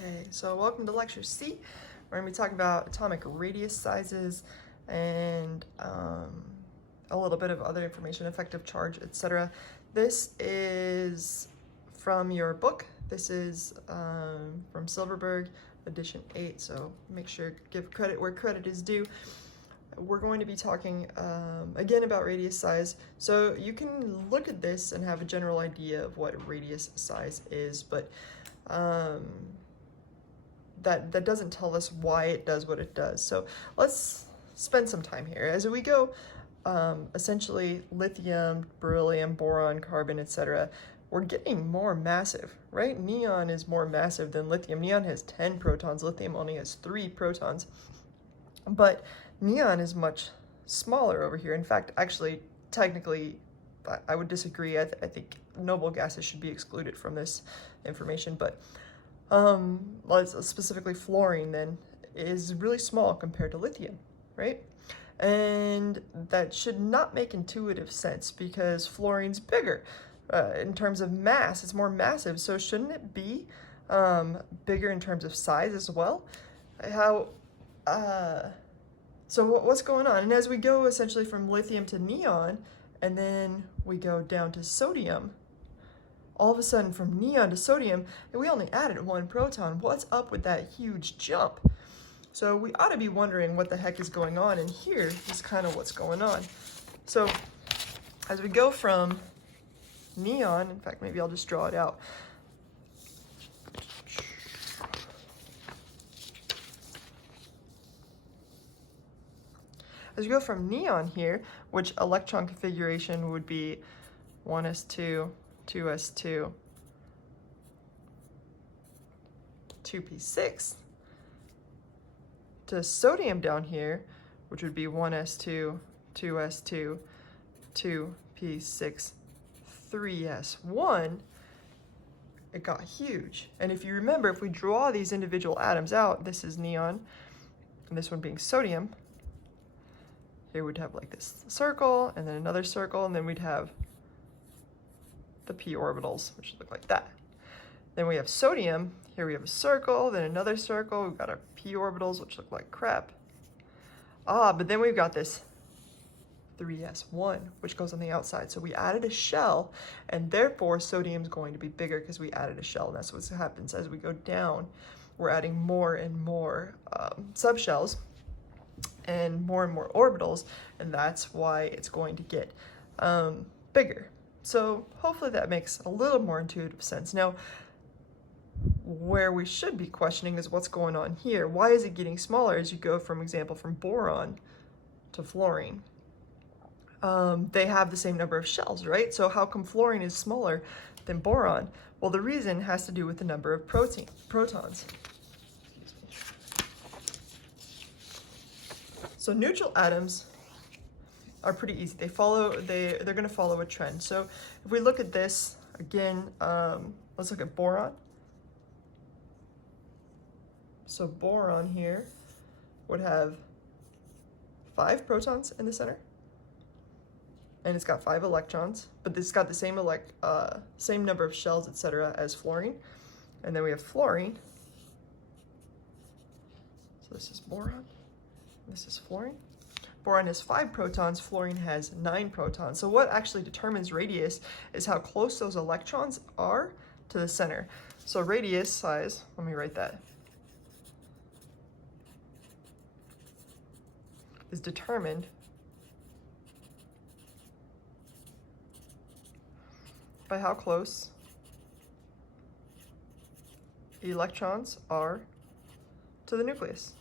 Okay, so welcome to lecture C. We're going to be talking about atomic radius sizes and a little bit of other information, effective charge, etc. This is from your book. This is from Silverberg, edition 8, so make sure give credit where credit is due. We're going to be talking again about radius size. So you can look at this and have a general idea of what radius size is, but that doesn't tell us why it does what it does. So let's spend some time here. As we go, essentially lithium, beryllium, boron, carbon, etc., we're getting more massive, right? Neon is more massive than lithium. Neon has 10 protons, lithium only has 3 protons. But neon is much smaller over here. In fact, actually, technically, I would disagree. I think noble gases should be excluded from this information, but specifically fluorine then is really small compared to lithium, right? And that should not make intuitive sense because fluorine's bigger. In terms of mass, it's more massive, so shouldn't it be bigger in terms of size as well? So what's going on? And as we go essentially from lithium to neon, and then we go down to sodium, all of a sudden from neon to sodium, and we only added 1 proton. What's up with that huge jump? So we ought to be wondering what the heck is going on, and here is kind of what's going on. So as we go from neon, in fact, maybe I'll just draw it out. As you go from neon here, which electron configuration would be 1s2, 2s2, 2p6, to sodium down here, which would be 1s2, 2s2, 2p6, 3s1, it got huge. And if you remember, if we draw these individual atoms out, this is neon, and this one being sodium, here we'd have like this circle, and then another circle, and then we'd have the p orbitals, which look like that. Then we have sodium, here we have a circle, then another circle, we've got our p orbitals, which look like crap. But then we've got this 3s1, which goes on the outside. So we added a shell, and therefore sodium's going to be bigger because we added a shell, and that's what happens as we go down. We're adding more and more subshells and more orbitals, and that's why it's going to get bigger. So hopefully that makes a little more intuitive sense. Now, where we should be questioning is what's going on here. Why is it getting smaller as you go, from example, from boron to fluorine? They have the same number of shells, right? So how come fluorine is smaller than boron? Well, the reason has to do with the number of protons. So neutral atoms are pretty easy. They're going to follow a trend. So if we look at this again, let's look at boron. So boron here would have 5 protons in the center, and it's got 5 electrons, but it's got the same number of shells, etc., as fluorine. And then we have fluorine. So this is boron. This is fluorine. Boron has 5 protons, fluorine has 9 protons. So what actually determines radius is how close those electrons are to the center. So radius size, let me write that, is determined by how close electrons are to the nucleus.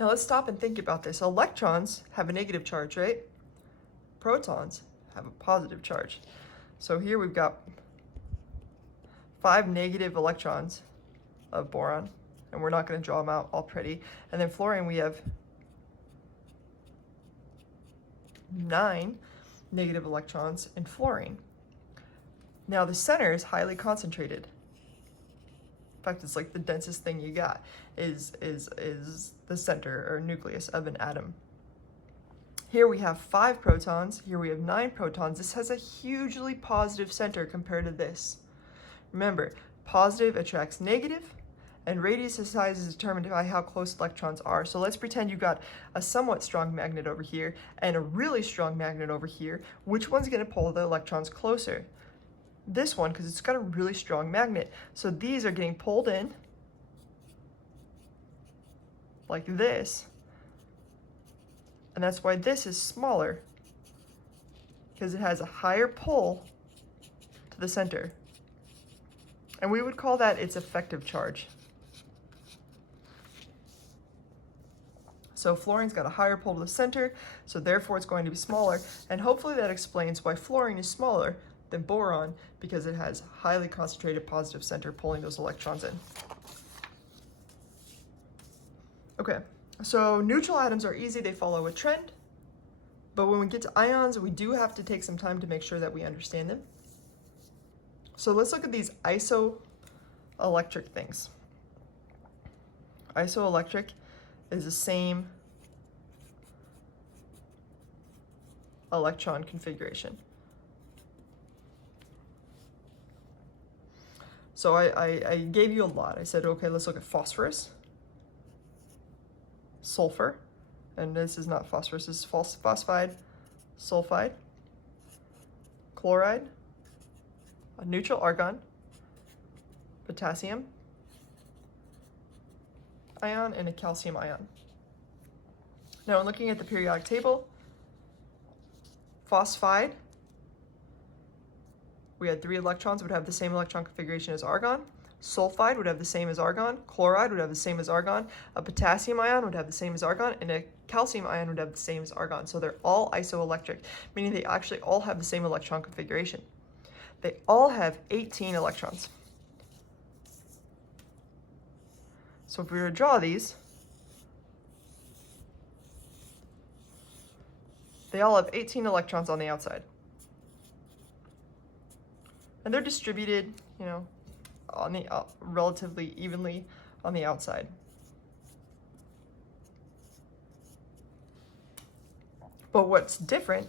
Now let's stop and think about this. Electrons have a negative charge, right? Protons have a positive charge. So here we've got 5 negative electrons of boron, and we're not going to draw them out all pretty. And then fluorine, we have 9 negative electrons in fluorine. Now the center is highly concentrated. In fact, it's like the densest thing you got is the center or nucleus of an atom. Here we have 5 protons, here we have 9 protons. This has a hugely positive center compared to this. Remember, positive attracts negative, and radius of size is determined by how close electrons are. So let's pretend you've got a somewhat strong magnet over here and a really strong magnet over here. Which one's going to pull the electrons closer? This one, because it's got a really strong magnet. So these are getting pulled in like this. And that's why this is smaller, because it has a higher pull to the center. And we would call that its effective charge. So fluorine's got a higher pull to the center, so therefore it's going to be smaller. And hopefully that explains why fluorine is smaller than boron, because it has highly concentrated positive center pulling those electrons in. Okay, so neutral atoms are easy, they follow a trend. But when we get to ions, we do have to take some time to make sure that we understand them. So let's look at these isoelectric things. Isoelectric is the same electron configuration. So I gave you a lot. I said, okay, let's look at phosphorus, sulfur, and this is not phosphorus, this is phosphide, sulfide, chloride, a neutral argon, potassium ion, and a calcium ion. Now, in looking at the periodic table, phosphide, we had 3 electrons, would have the same electron configuration as argon. Sulfide would have the same as argon. Chloride would have the same as argon. A potassium ion would have the same as argon, and a calcium ion would have the same as argon. So they're all isoelectric, meaning they actually all have the same electron configuration. They all have 18 electrons. So if we were to draw these, they all have 18 electrons on the outside. And they're distributed, you know, on the relatively evenly on the outside. But what's different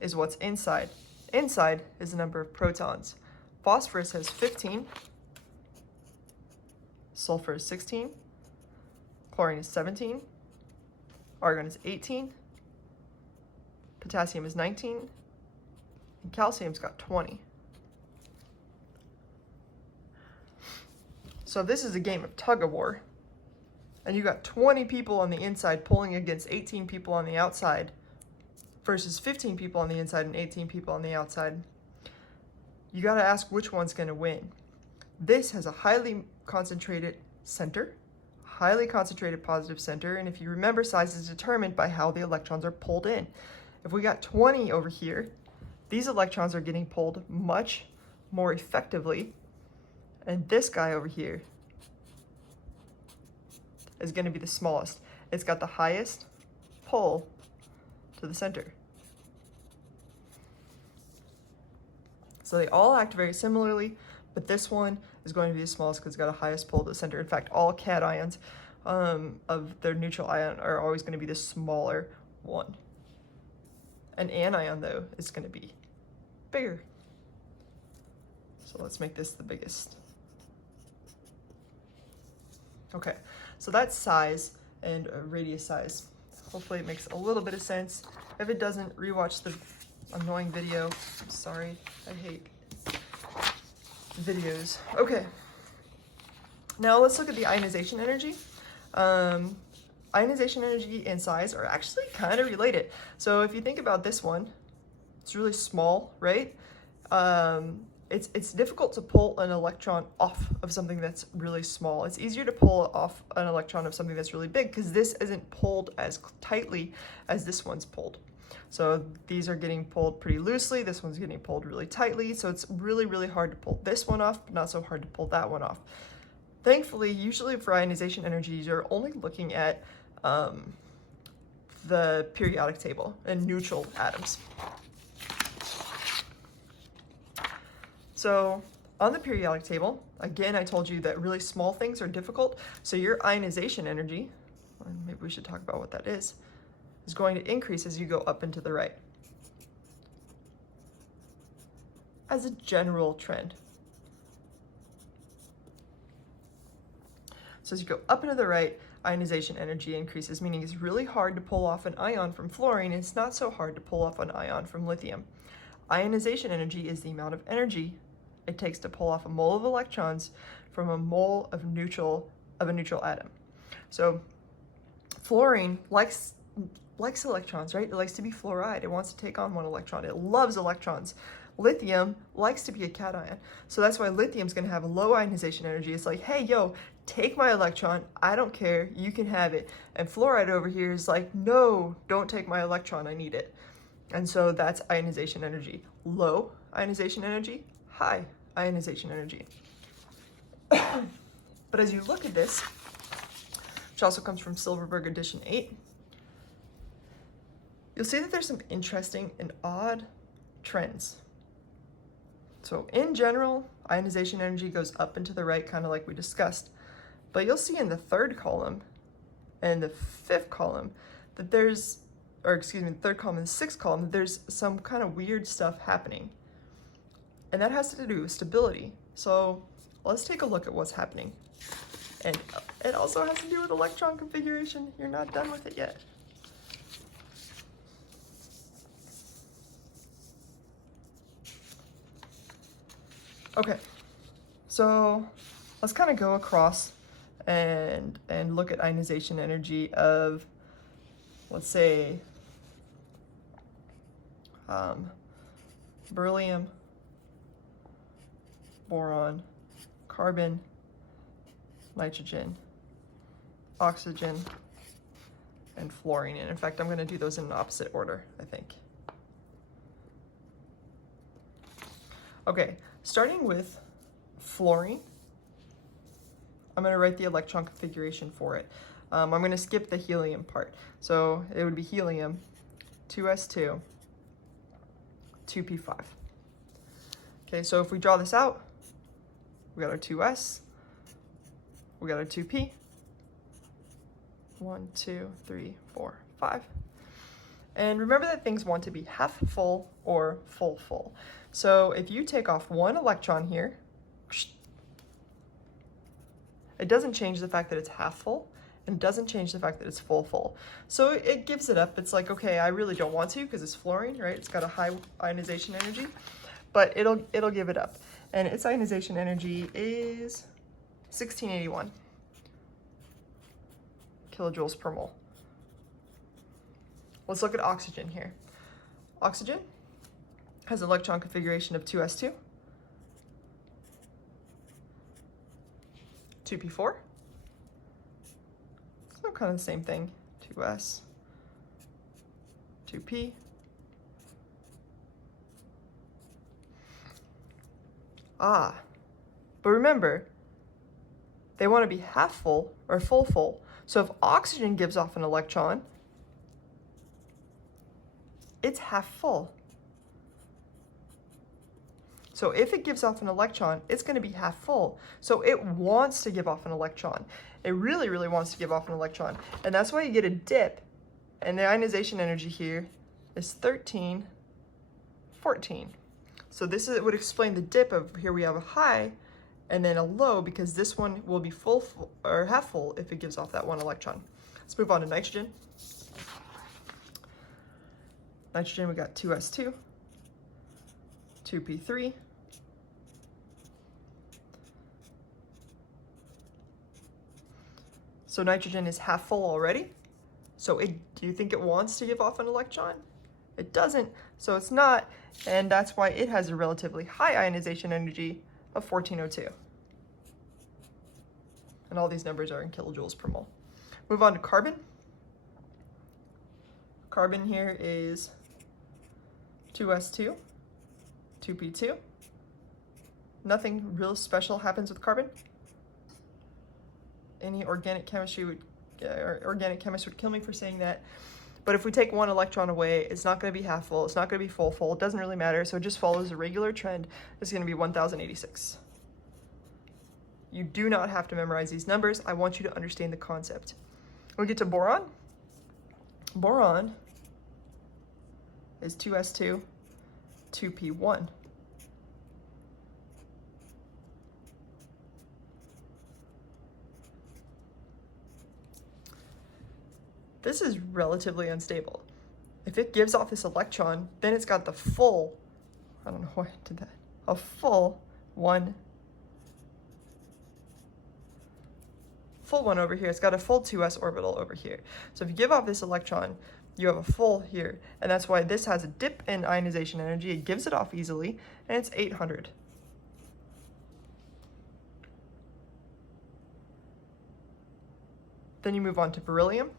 is what's inside. Inside is the number of protons. Phosphorus has 15. Sulfur is 16, chlorine is 17, argon is 18, potassium is 19, and calcium's got 20. So this is a game of tug of war, and you got 20 people on the inside pulling against 18 people on the outside versus 15 people on the inside and 18 people on the outside. You got to ask which one's going to win. This has a highly concentrated center, highly concentrated positive center, and if you remember, size is determined by how the electrons are pulled in. If we got 20 over here, these electrons are getting pulled much more effectively, and this guy over here is going to be the smallest. It's got the highest pull to the center. So they all act very similarly, but this one is going to be the smallest because it's got the highest pull to the center. In fact, all cations of their neutral ion are always going to be the smaller one. An anion, though, is going to be bigger. So let's make this the biggest. Okay, so that's size and radius size. Hopefully it makes a little bit of sense. If it doesn't, rewatch the annoying video. I'm sorry, I hate videos. Okay, now let's look at the ionization energy. Ionization energy and size are actually kind of related. So if you think about this one, it's really small, right? It's difficult to pull an electron off of something that's really small. It's easier to pull off an electron of something that's really big because this isn't pulled as tightly as this one's pulled. So these are getting pulled pretty loosely. This one's getting pulled really tightly. So it's really, really hard to pull this one off, but not so hard to pull that one off. Thankfully, usually for ionization energies, you're only looking at the periodic table and neutral atoms. So on the periodic table, again, I told you that really small things are difficult. So your ionization energy, maybe we should talk about what that is is going to increase as you go up and to the right. As a general trend. So as you go up and to the right, ionization energy increases, meaning it's really hard to pull off an ion from fluorine, and it's not so hard to pull off an ion from lithium. Ionization energy is the amount of energy it takes to pull off a mole of electrons from a mole of a neutral atom. So fluorine likes electrons, right? It likes to be fluoride. It wants to take on one electron. It loves electrons. Lithium likes to be a cation. So that's why lithium's going to have a low ionization energy. It's like, hey, yo, take my electron. I don't care. You can have it. And fluoride over here is like, no, don't take my electron. I need it. And so that's ionization energy. Low ionization energy, high ionization energy. But as you look at this, which also comes from Silverberg edition 8, you'll see that there's some interesting and odd trends. So in general, ionization energy goes up and to the right, kind of like we discussed. But you'll see in the third column and the fifth column that there's, or excuse me, the third column and the sixth column, that there's some kind of weird stuff happening. And that has to do with stability. So let's take a look at what's happening. And it also has to do with electron configuration. You're not done with it yet. Okay, so let's kind of go across and look at ionization energy of, let's say, beryllium, boron, carbon, nitrogen, oxygen, and fluorine. And in fact, I'm going to do those in an opposite order, I think. Okay, starting with fluorine, I'm going to write the electron configuration for it. I'm going to skip the helium part. So it would be helium, 2s2, 2p5. Okay, so if we draw this out, we got our 2s, we got our 2p, 1, 2, 3, 4, 5. And remember that things want to be half full or full. So if you take off one electron here, it doesn't change the fact that it's half full, and it doesn't change the fact that it's full. So it gives it up. It's like, okay, I really don't want to because it's fluorine, right? It's got a high ionization energy, but it'll give it up. And its ionization energy is 1681 kilojoules per mole. Let's look at oxygen here. Oxygen has an electron configuration of 2s2, 2p4. So kind of the same thing. 2s, 2p. But remember, they want to be half full or full. So if oxygen gives off an electron, it's half full. So if it gives off an electron, it's going to be half full. So it wants to give off an electron. It really, really wants to give off an electron. And that's why you get a dip. And the ionization energy here is 13, 14. So this would explain the dip of here we have a high and then a low, because this one will be full or half full if it gives off that one electron. Let's move on to nitrogen. Nitrogen, we got 2s2, 2p3, so nitrogen is half full already. So do you think it wants to give off an electron? It doesn't, so it's not, and that's why it has a relatively high ionization energy of 1402. And all these numbers are in kilojoules per mole. Move on to carbon. Carbon here is 2s2, 2p2. Nothing real special happens with carbon. Any organic chemist would kill me for saying that. But if we take one electron away, it's not going to be half full. It's not going to be full. It doesn't really matter. So it just follows a regular trend. It's going to be 1086. You do not have to memorize these numbers. I want you to understand the concept. When we get to boron, Boron is 2s2, 2p1. This is relatively unstable. If it gives off this electron, then it's got the full, I don't know why I did that, a full one over here. It's got a full 2s orbital over here. So if you give off this electron, you have a full here, and that's why this has a dip in ionization energy. It gives it off easily, and it's 800. Then you move on to beryllium,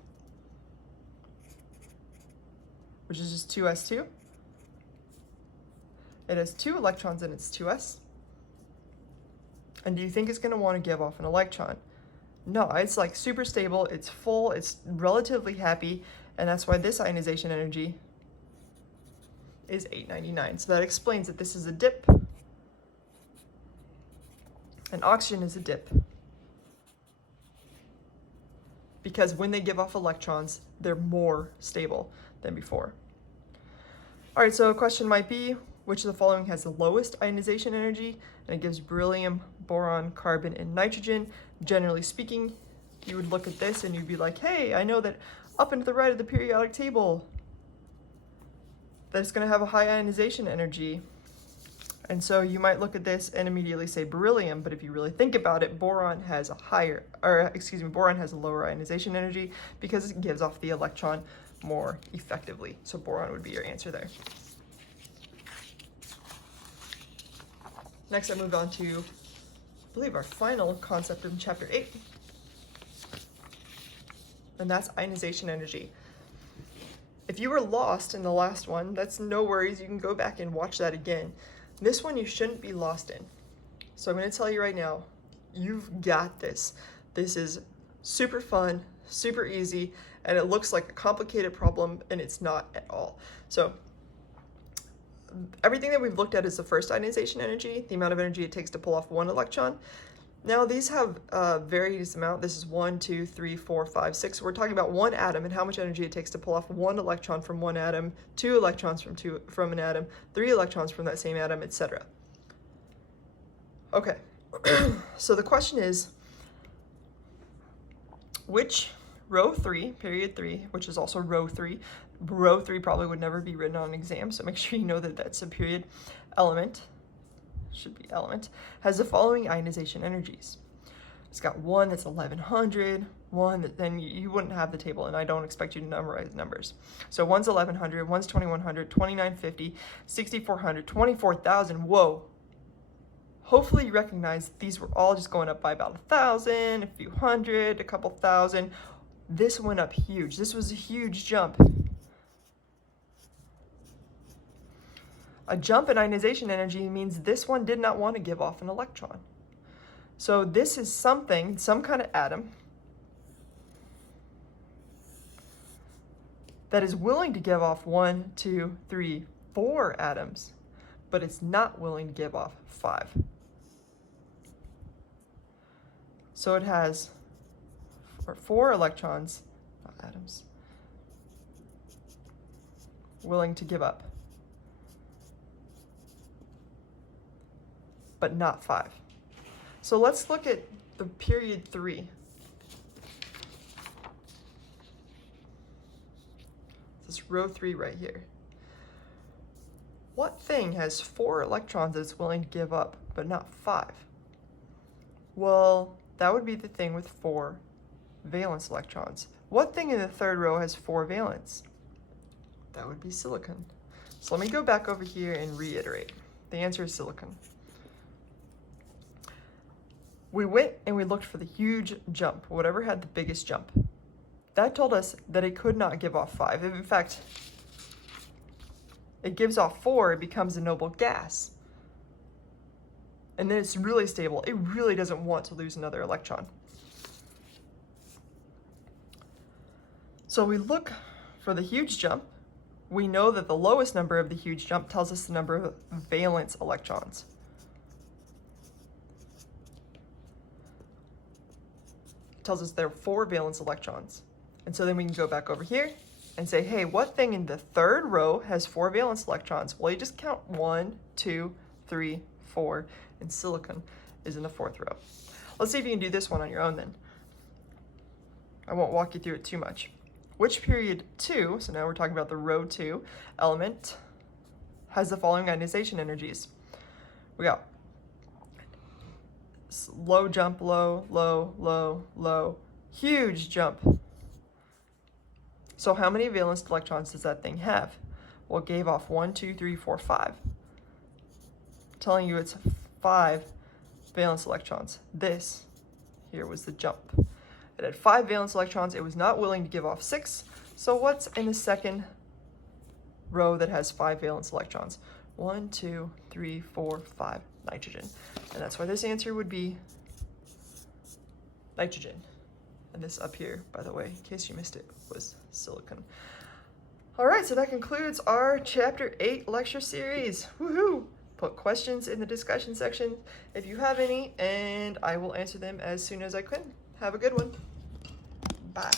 which is just 2s2. It has 2 electrons in its 2s. And do you think it's going to want to give off an electron? No, it's like super stable, it's full, it's relatively happy, and that's why this ionization energy is 899. So that explains that this is a dip, and oxygen is a dip. Because when they give off electrons, they're more stable than before. All right, so a question might be, which of the following has the lowest ionization energy? And it gives beryllium, boron, carbon, and nitrogen. Generally speaking, you would look at this and you'd be like, hey, I know that up and to the right of the periodic table, that it's going to have a high ionization energy. And so you might look at this and immediately say beryllium, but if you really think about it, boron has a lower ionization energy because it gives off the electron more effectively. So boron would be your answer there. Next, I moved on to, I believe, our final concept in chapter 8, and that's ionization energy. If you were lost in the last one, that's no worries. You can go back and watch that again. This one you shouldn't be lost in. So I'm going to tell you right now, you've got this. This is super fun, super easy, and it looks like a complicated problem, and it's not at all. So everything that we've looked at is the first ionization energy, the amount of energy it takes to pull off one electron. Now these have various amount. This is 1, 2, 3, 4, 5, 6. So we're talking about one atom and how much energy it takes to pull off one electron from one atom, 2 electrons from an atom, 3 electrons from that same atom, etc. Okay, so the question is, which row 3, period 3, which is also row 3 probably would never be written on an exam, so make sure you know that that's a period element, should be element, has the following ionization energies. It's got one that's 1100, one that then you wouldn't have the table, and I don't expect you to memorize numbers. So one's 1100, one's 2100, 2950, 6400, 24,000. Whoa. Hopefully you recognize these were all just going up by about 1,000, a few hundred, a couple thousand. This went up huge. This was a huge jump. A jump in ionization energy means this one did not want to give off an electron. So this is something, some kind of atom that is willing to give off 1, 2, 3, 4 atoms, but it's not willing to give off 5. So it has 4 electrons, not atoms, willing to give up, but not 5. So let's look at the period 3. This row 3 right here. What thing has 4 electrons that it's willing to give up, but not 5? Well, that would be the thing with 4 valence electrons. What thing in the third row has 4 valence? That would be silicon. So let me go back over here and reiterate. The answer is silicon. We went and we looked for the huge jump, whatever had the biggest jump. That told us that it could not give off 5. If in fact, it gives off 4, it becomes a noble gas. And then it's really stable. It really doesn't want to lose another electron. So we look for the huge jump. We know that the lowest number of the huge jump tells us the number of valence electrons. Tells us there are 4 valence electrons. And so then we can go back over here and say, hey, what thing in the third row has 4 valence electrons? Well, you just count 1, 2, 3, 4, and silicon is in the 4th row. Let's see if you can do this one on your own then. I won't walk you through it too much. Which period 2, so now we're talking about the row 2 element, has the following ionization energies? We got low jump, low, low, low, low, huge jump. So how many valence electrons does that thing have? Well, it gave off 1, 2, 3, 4, 5. Telling you it's 5 valence electrons. This here was the jump. It had 5 valence electrons. It was not willing to give off 6. So what's in the second row that has 5 valence electrons? 1, 2, 3, 4, 5, nitrogen. And that's why this answer would be nitrogen. And this up here, by the way, in case you missed it, was silicon. All right, so that concludes our Chapter 8 lecture series. Woohoo! Put questions in the discussion section if you have any, and I will answer them as soon as I can. Have a good one. Bye.